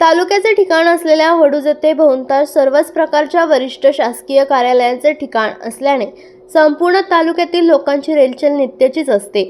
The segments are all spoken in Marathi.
तालुक्याचे ठिकाण असलेल्या वडूज येथे बहुतांश सर्वच प्रकारच्या वरिष्ठ शासकीय कार्यालयांचे ठिकाण असल्याने संपूर्ण तालुक्यातील लोकांची रेलचेल नित्याचीच असते.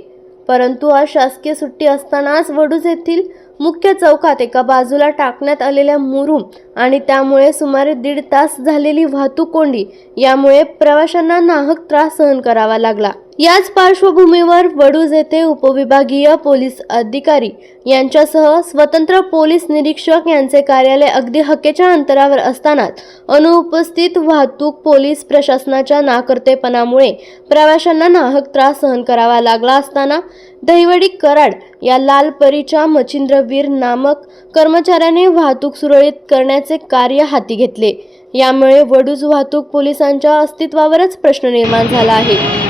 परंतु आज शासकीय सुट्टी असतानाच वडूज येथील मुख्य चौकात एका बाजूला टाकण्यात आलेल्या मुरुम आणि त्यामुळे सुमारे दीड तास झालेली वाहतूक कोंडी यामुळे प्रवाशांना नाहक त्रास सहन करावा लागला. याच पार्श्वभूमीवर वडूज येथे उपविभागीय पोलीस अधिकारी यांच्यासह स्वतंत्र पोलीस निरीक्षक यांचे कार्यालय अगदी हक्केच्या अंतरावर असतानाच अनुपस्थित वाहतूक पोलीस प्रशासनाच्या नाकर्तेपणामुळे प्रवाशांना नाहक त्रास सहन करावा लागला असताना दहिवडी कराड या लाल परीच्या मच्छिंद्रवीर नामक कर्मचाऱ्याने वाहतूक सुरळीत करण्याचे कार्य हाती घेतले. यामुळे वडूज वाहतूक पोलिसांच्या अस्तित्वावरच प्रश्न निर्माण झाला आहे.